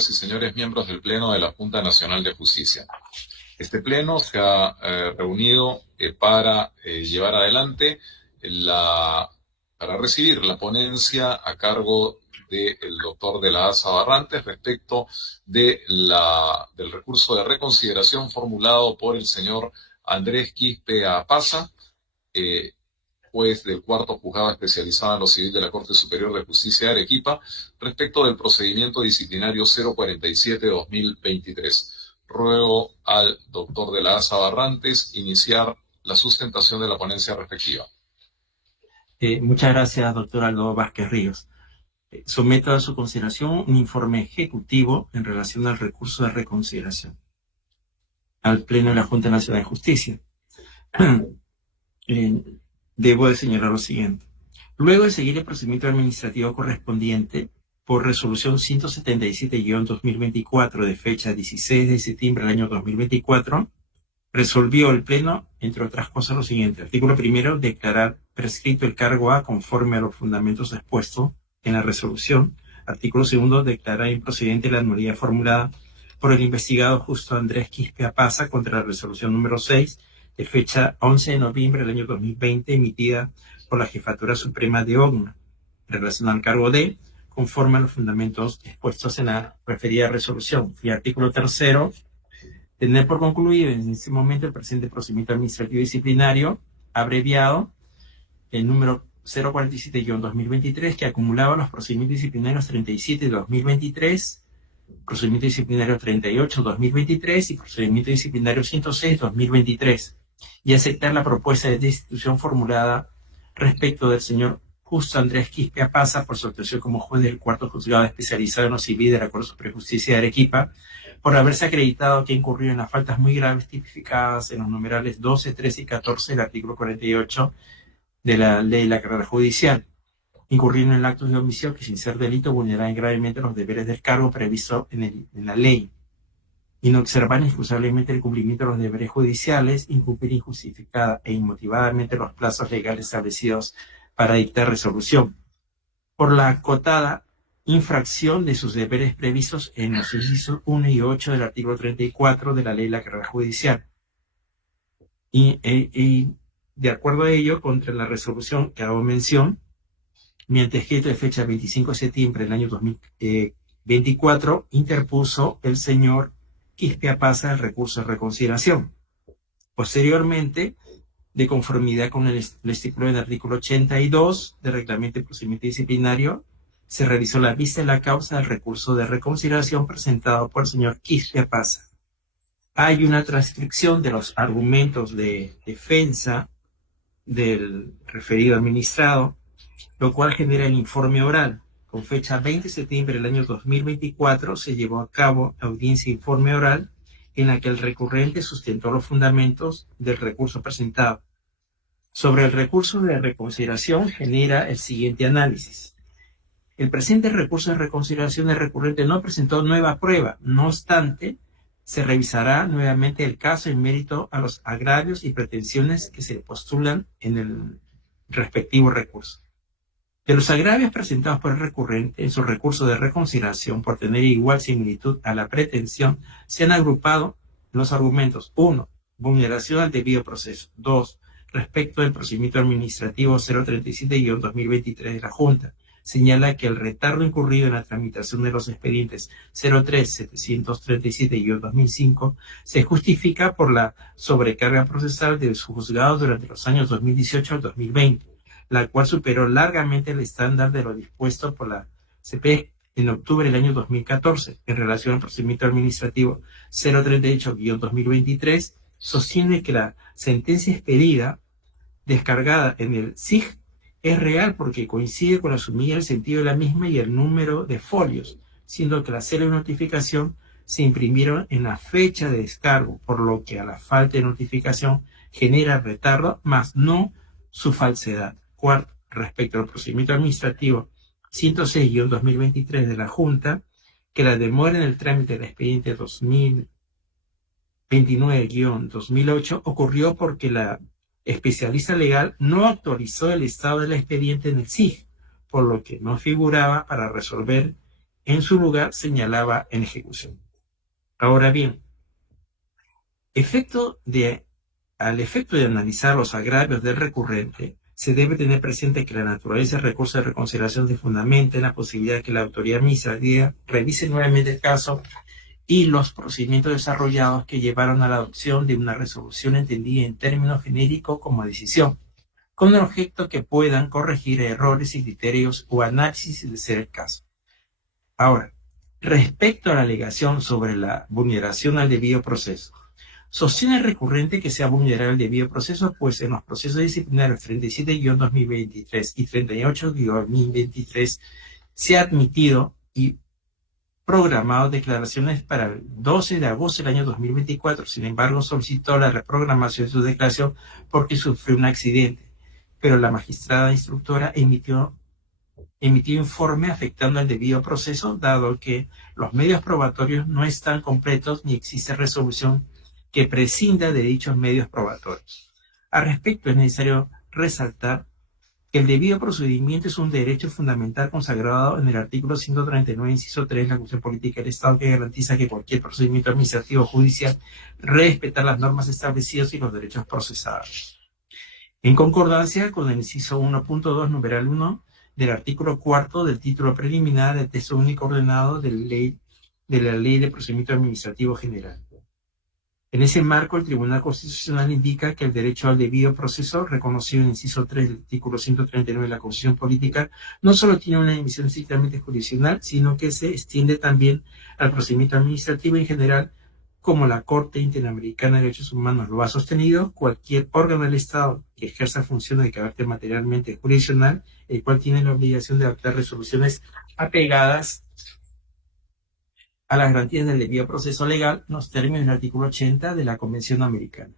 señoras y señores miembros del Pleno de la Junta Nacional de Justicia. Este pleno se ha reunido para llevar adelante para recibir la ponencia a cargo del doctor de la Asa Barrantes respecto del recurso de reconsideración formulado por el señor Andrés Quispe Apasa, juez del cuarto juzgado especializado en lo civil de la Corte Superior de Justicia de Arequipa, respecto del procedimiento disciplinario 047-2023. Ruego al doctor de la Asa Barrantes iniciar la sustentación de la ponencia respectiva. Muchas gracias, doctor Aldo Vázquez Ríos. Someto a su consideración un informe ejecutivo en relación al recurso de reconsideración al Pleno de la Junta Nacional de Justicia. Debo de señalar lo siguiente. Luego de seguir el procedimiento administrativo correspondiente por resolución 177-2024 de fecha 16 de septiembre del año 2024, resolvió el Pleno, entre otras cosas, lo siguiente. Artículo primero, declarar prescrito el cargo A conforme a los fundamentos expuestos en la resolución. Artículo segundo, declarar improcedente la nulidad formulada por el investigado Justo Andrés Quispe Apasa contra la resolución número 6 de fecha 11 de noviembre del año 2020, emitida por la Jefatura Suprema de OGNA, en relación al cargo D, conforme a los fundamentos expuestos en la referida resolución. Y artículo tercero, tener por concluido en este momento el presente procedimiento administrativo disciplinario, abreviado, el número 047-2023, que acumulaba los procedimientos disciplinarios 37-2023, procedimiento disciplinario 38-2023 y procedimiento disciplinario 106-2023, y aceptar la propuesta de destitución formulada respecto del señor Justo Andrés Quispe Apasa por su actuación como juez del cuarto juzgado especializado en lo civil de la Corte Superior de Justicia de Arequipa, por haberse acreditado que incurrió en las faltas muy graves tipificadas en los numerales 12, 13 y 14 del artículo 48 de la Ley de la Carrera Judicial, incurriendo en actos de omisión que, sin ser delito, vulneran gravemente los deberes del cargo previsto en la ley, y no observar inexcusablemente el cumplimiento de los deberes judiciales, incumplir injustificada e inmotivadamente los plazos legales establecidos para dictar resolución, por la acotada infracción de sus deberes previstos en los incisos 1 y 8 del artículo 34 de la Ley de la Carrera Judicial. Y de acuerdo a ello, contra la resolución que hago mención, mediante escrito de fecha 25 de septiembre del año 2024, interpuso el señor Quispe Apasa el recurso de reconsideración. Posteriormente, de conformidad con el estipulado en el artículo 82 del Reglamento de Procedimiento Disciplinario, se realizó la vista de la causa del recurso de reconsideración presentado por el señor Quispe Apasa. Hay una transcripción de los argumentos de defensa del referido administrado, lo cual genera el informe oral. Con fecha 20 de septiembre del año 2024 se llevó a cabo audiencia de informe oral en la que el recurrente sustentó los fundamentos del recurso presentado. Sobre el recurso de reconsideración genera el siguiente análisis. El presente recurso de reconsideración del recurrente no presentó nueva prueba, no obstante, se revisará nuevamente el caso en mérito a los agravios y pretensiones que se postulan en el respectivo recurso. De los agravios presentados por el recurrente en su recurso de reconsideración por tener igual similitud a la pretensión, se han agrupado los argumentos: 1. Vulneración al debido proceso. 2. Respecto del procedimiento administrativo 037-2023 de la Junta, señala que el retardo incurrido en la tramitación de los expedientes 03-737-2005 se justifica por la sobrecarga procesal de su juzgado durante los años 2018 al 2020, la cual superó largamente el estándar de lo dispuesto por la CP en octubre del año 2014. En relación al procedimiento administrativo 038-2023, sostiene que la sentencia expedida, descargada en el SIG, es real porque coincide con la sumida el sentido de la misma y el número de folios, siendo que la célebre notificación se imprimieron en la fecha de descargo, por lo que a la falta de notificación genera retardo, más no su falsedad. Cuarto, respecto al procedimiento administrativo 106-2023 de la Junta, que la demora en el trámite del expediente 2029-2008 ocurrió porque la especialista legal no actualizó el estado del expediente en el SIG, por lo que no figuraba para resolver en su lugar señalaba en ejecución. Ahora bien, al efecto de analizar los agravios del recurrente, se debe tener presente que la naturaleza del recurso de reconsideración se fundamenta en la posibilidad de que la autoridad administrativa revise nuevamente el caso y los procedimientos desarrollados que llevaron a la adopción de una resolución entendida en términos genéricos como decisión, con el objeto que puedan corregir errores y criterios o análisis de ser el caso. Ahora, respecto a la alegación sobre la vulneración al debido proceso, sostiene el recurrente que sea vulnerable el debido proceso, pues en los procesos disciplinarios 37-2023 y 38-2023 se ha admitido y programado declaraciones para el 12 de agosto del año 2024. Sin embargo, solicitó la reprogramación de su declaración porque sufrió un accidente, pero la magistrada instructora emitió informe afectando al debido proceso, dado que los medios probatorios no están completos ni existe resolución que prescinda de dichos medios probatorios. Al respecto, es necesario resaltar que el debido procedimiento es un derecho fundamental consagrado en el artículo 139, inciso 3, de la Constitución Política del Estado, que garantiza que cualquier procedimiento administrativo o judicial respetar las normas establecidas y los derechos procesados. En concordancia con el inciso 1.2, numeral 1, del artículo 4 del título preliminar del texto único ordenado de la Ley de Procedimiento Administrativo General. En ese marco, el Tribunal Constitucional indica que el derecho al debido proceso, reconocido en el inciso 3 del artículo 139 de la Constitución Política, no solo tiene una dimensión estrictamente jurisdiccional, sino que se extiende también al procedimiento administrativo en general, como la Corte Interamericana de Derechos Humanos lo ha sostenido. Cualquier órgano del Estado que ejerza funciones de carácter materialmente jurisdiccional, el cual tiene la obligación de adoptar resoluciones apegadas a las garantías del debido proceso legal, los términos del artículo 80 de la Convención Americana.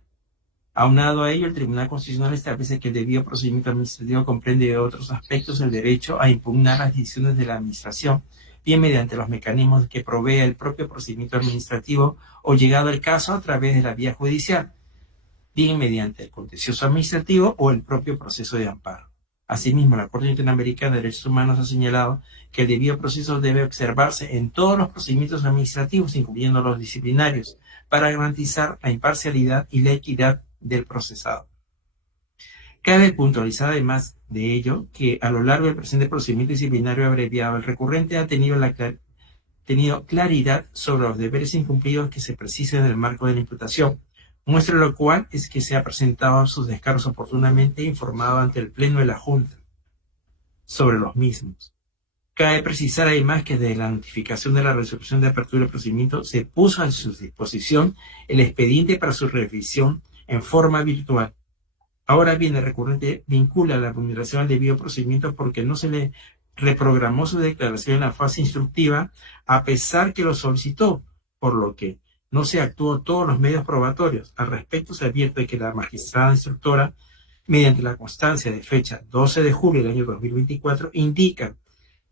Aunado a ello, el Tribunal Constitucional establece que el debido procedimiento administrativo comprende de otros aspectos el derecho a impugnar las decisiones de la Administración, bien mediante los mecanismos que provee el propio procedimiento administrativo o, llegado el caso, a través de la vía judicial, bien mediante el contencioso administrativo o el propio proceso de amparo. Asimismo, la Corte Interamericana de Derechos Humanos ha señalado que el debido proceso debe observarse en todos los procedimientos administrativos, incluyendo los disciplinarios, para garantizar la imparcialidad y la equidad del procesado. Cabe puntualizar, además de ello, que a lo largo del presente procedimiento disciplinario abreviado, el recurrente ha tenido claridad sobre los deberes incumplidos que se precisan en el marco de la imputación. Muestra lo cual es que se ha presentado sus descargos oportunamente e informado ante el Pleno de la Junta sobre los mismos. Cabe precisar además que desde la notificación de la resolución de apertura del procedimiento se puso a su disposición el expediente para su revisión en forma virtual. Ahora bien, el recurrente vincula la vulneración al debido procedimiento porque no se le reprogramó su declaración en la fase instructiva, a pesar que lo solicitó, por lo que no se actuó todos los medios probatorios. Al respecto, se advierte que la magistrada instructora, mediante la constancia de fecha 12 de julio del año 2024, indica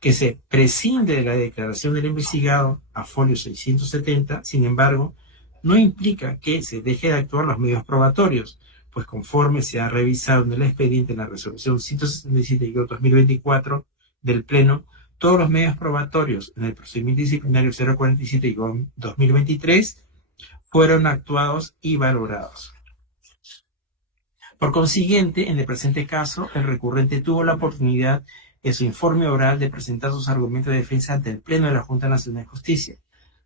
que se prescinde de la declaración del investigado a folio 670, sin embargo, no implica que se deje de actuar los medios probatorios, pues conforme se ha revisado en el expediente en la resolución 167-2024 del Pleno, todos los medios probatorios en el procedimiento disciplinario 047-2023 fueron actuados y valorados. Por consiguiente, en el presente caso, el recurrente tuvo la oportunidad en su informe oral de presentar sus argumentos de defensa ante el Pleno de la Junta Nacional de Justicia,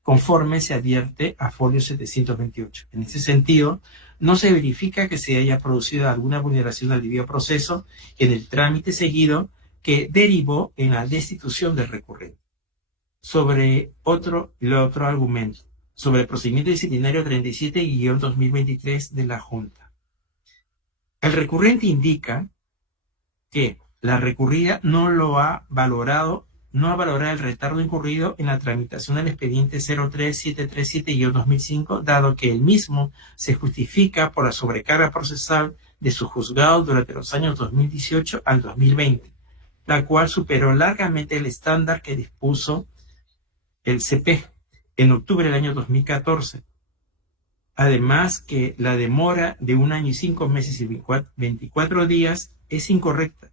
conforme se advierte a folio 728. En este sentido, no se verifica que se haya producido alguna vulneración al debido proceso en el trámite seguido que derivó en la destitución del recurrente. Sobre el otro argumento, sobre el procedimiento disciplinario 37-2023 de la Junta. El recurrente indica que la recurrida no ha valorado el retardo incurrido en la tramitación del expediente 03737-2005, dado que el mismo se justifica por la sobrecarga procesal de su juzgado durante los años 2018 al 2020, la cual superó largamente el estándar que dispuso el CP en octubre del año 2014. Además, que la demora de 1 año y 5 meses y 24 días es incorrecta,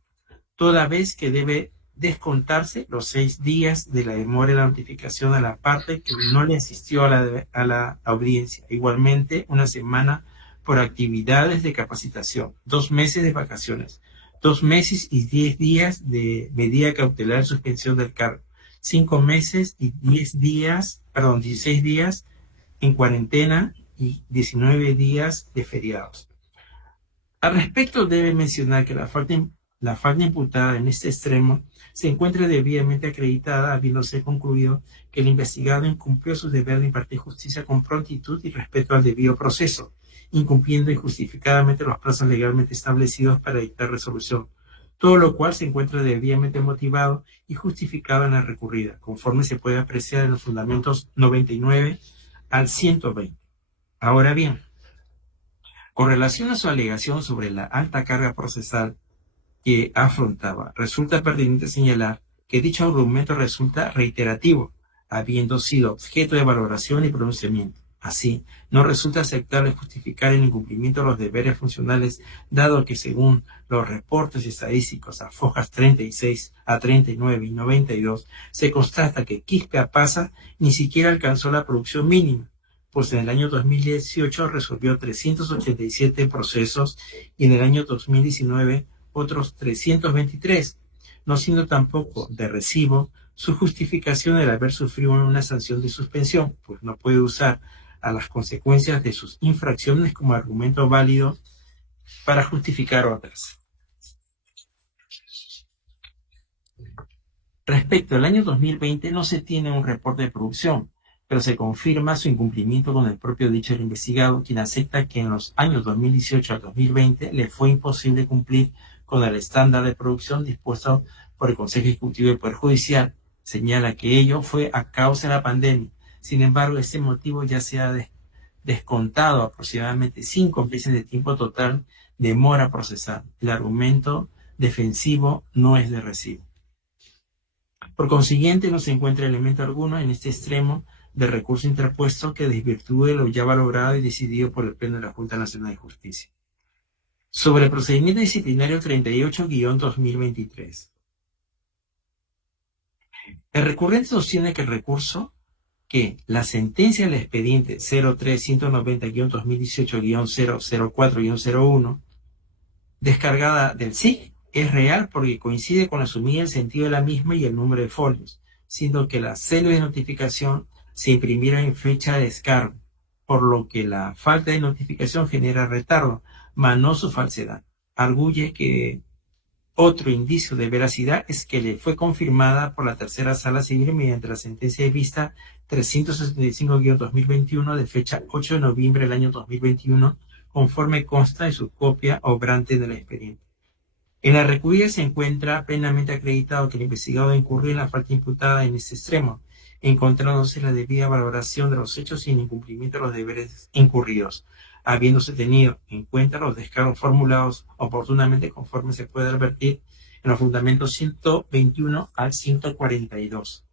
toda vez que debe descontarse los 6 días de la demora de la notificación a la parte que no le asistió a la audiencia. Igualmente, una semana por actividades de capacitación, 2 meses de vacaciones, 2 meses y 10 días de medida cautelar de suspensión del cargo, 5 meses y 16 días en cuarentena y 19 días de feriados. Al respecto, debe mencionar que la falta imputada en este extremo se encuentra debidamente acreditada, habiéndose concluido que el investigado incumplió su deber de impartir justicia con prontitud y respeto al debido proceso, incumpliendo injustificadamente los plazos legalmente establecidos para dictar resolución, todo lo cual se encuentra debidamente motivado y justificado en la recurrida, conforme se puede apreciar en los fundamentos 99 al 120. Ahora bien, con relación a su alegación sobre la alta carga procesal que afrontaba, resulta pertinente señalar que dicho argumento resulta reiterativo, habiendo sido objeto de valoración y pronunciamiento. Así, no resulta aceptable justificar el incumplimiento de los deberes funcionales, dado que según los reportes estadísticos a fojas 36 a 39 y 92, se constata que Quispe Apasa ni siquiera alcanzó la producción mínima, pues en el año 2018 resolvió 387 procesos y en el año 2019 otros 323, no siendo tampoco de recibo su justificación el haber sufrido una sanción de suspensión, pues no puede usar a las consecuencias de sus infracciones como argumento válido para justificar otras. Respecto al año 2020 no se tiene un reporte de producción, pero se confirma su incumplimiento con el propio dicho del investigado, quien acepta que en los años 2018 al 2020 le fue imposible cumplir con el estándar de producción dispuesto por el Consejo Ejecutivo del Poder Judicial. Señala que ello fue a causa de la pandemia. Sin embargo, este motivo ya se ha descontado aproximadamente 5 meses de tiempo total de mora procesal. El argumento defensivo no es de recibo. Por consiguiente, no se encuentra elemento alguno en este extremo de recurso interpuesto que desvirtúe lo ya valorado y decidido por el Pleno de la Junta Nacional de Justicia. Sobre el procedimiento disciplinario 38-2023. El recurrente sostiene que el recurso que la sentencia del expediente 03-190-2018-004-01 descargada del SIC es real porque coincide con la asumida el sentido de la misma y el número de folios, siendo que las células de notificación se imprimieron en fecha de descargo, por lo que la falta de notificación genera retardo, mas no su falsedad. Arguye que otro indicio de veracidad es que le fue confirmada por la tercera sala civil mediante la sentencia de vista 375-2021 de fecha 8 de noviembre del año 2021, conforme consta de su copia obrante del expediente. En la recurrida se encuentra plenamente acreditado que el investigado incurrió en la falta imputada en este extremo, encontrándose la debida valoración de los hechos sin incumplimiento de los deberes incurridos, habiéndose tenido en cuenta los descargos formulados oportunamente conforme se puede advertir en los fundamentos 121 al 142.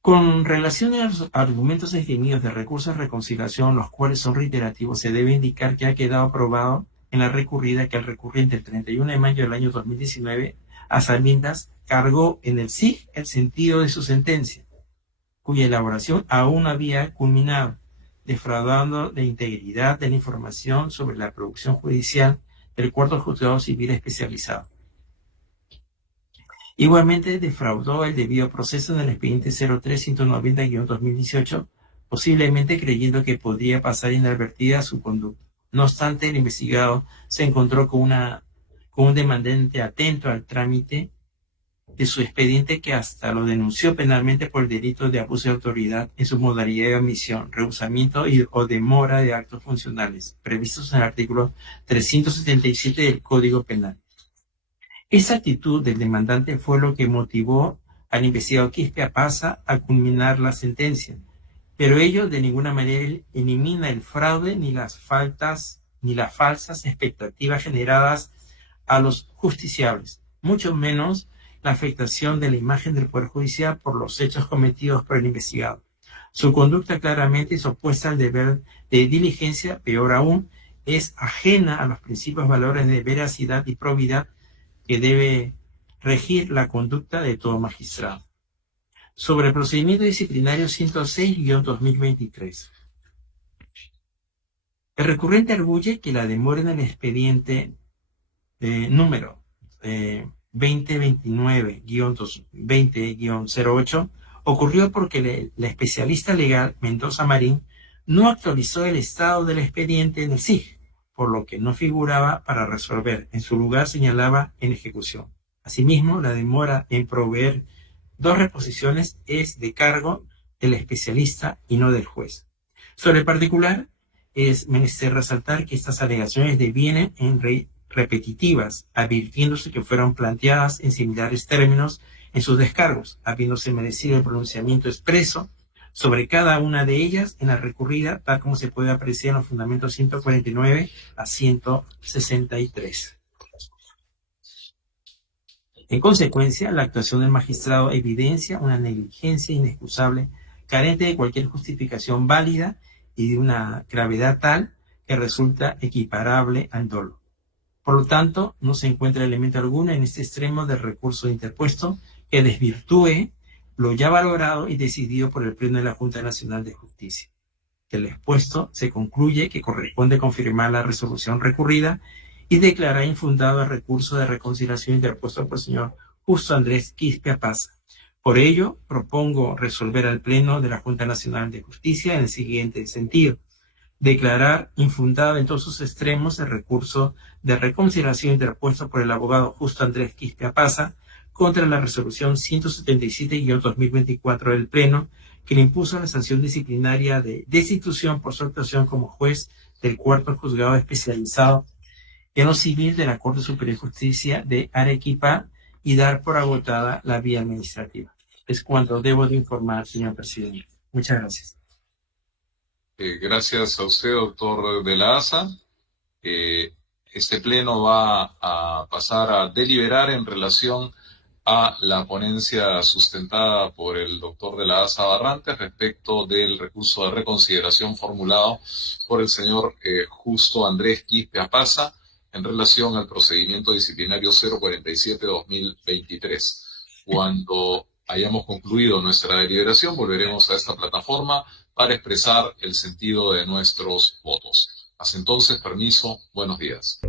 Con relación a los argumentos definidos de recursos de reconciliación, los cuales son reiterativos, se debe indicar que ha quedado aprobado en la recurrida que el recurriente el 31 de mayo del año 2019 a sabiendas cargó en el SIC el sentido de su sentencia, cuya elaboración aún no había culminado, defraudando de integridad de la información sobre la producción judicial del Cuarto Juzgado Civil Especializado. Igualmente defraudó el debido proceso en el expediente 03-190-2018, posiblemente creyendo que podría pasar inadvertida su conducta. No obstante, el investigado se encontró con un demandante atento al trámite de su expediente que hasta lo denunció penalmente por el delito de abuso de autoridad en su modalidad de omisión, rehusamiento o demora de actos funcionales, previstos en el artículo 377 del Código Penal. Esa actitud del demandante fue lo que motivó al investigado Quispe Apasa a culminar la sentencia, pero ello de ninguna manera elimina el fraude ni las falsas expectativas generadas a los justiciables, mucho menos la afectación de la imagen del Poder Judicial por los hechos cometidos por el investigado. Su conducta claramente es opuesta al deber de diligencia, peor aún, es ajena a los principios valores de veracidad y probidad que debe regir la conducta de todo magistrado. Sobre el procedimiento disciplinario 106-2023. El recurrente arguye que la demora en el expediente número 2029-20-08 ocurrió porque la especialista legal Mendoza Marín no actualizó el estado del expediente en el SIG, por lo que no figuraba para resolver. En su lugar señalaba en ejecución. Asimismo, la demora en proveer 2 reposiciones es de cargo del especialista y no del juez. Sobre el particular, es menester resaltar que estas alegaciones devienen en repetitivas, advirtiéndose que fueron planteadas en similares términos en sus descargos, habiéndose merecido el pronunciamiento expreso sobre cada una de ellas en la recurrida, tal como se puede apreciar en los fundamentos 149 a 163. En consecuencia, la actuación del magistrado evidencia una negligencia inexcusable, carente de cualquier justificación válida y de una gravedad tal que resulta equiparable al dolo. Por lo tanto, no se encuentra elemento alguno en este extremo del recurso interpuesto que desvirtúe lo ya valorado y decidido por el Pleno de la Junta Nacional de Justicia. Del expuesto se concluye que corresponde confirmar la resolución recurrida y declarar infundado el recurso de reconciliación interpuesto por el señor Justo Andrés Quispe Apaza. Por ello, propongo resolver al Pleno de la Junta Nacional de Justicia en el siguiente sentido: declarar infundado en todos sus extremos el recurso de reconciliación interpuesto por el abogado Justo Andrés Quispe Apaza contra la resolución 177-2024 del Pleno, que le impuso la sanción disciplinaria de destitución por su actuación como juez del cuarto juzgado especializado en lo civil de la Corte Superior de Justicia de Arequipa y dar por agotada la vía administrativa. Es cuanto debo de informar, señor presidente. Muchas gracias. Gracias a usted, doctor de la ASA. Este pleno va a pasar a deliberar en relación a la ponencia sustentada por el doctor de la ASA Barrantes respecto del recurso de reconsideración formulado por el señor Justo Andrés Quispe Apaza en relación al procedimiento disciplinario 047-2023. Cuando hayamos concluido nuestra deliberación, volveremos a esta plataforma para expresar el sentido de nuestros votos. Hasta entonces, permiso, buenos días.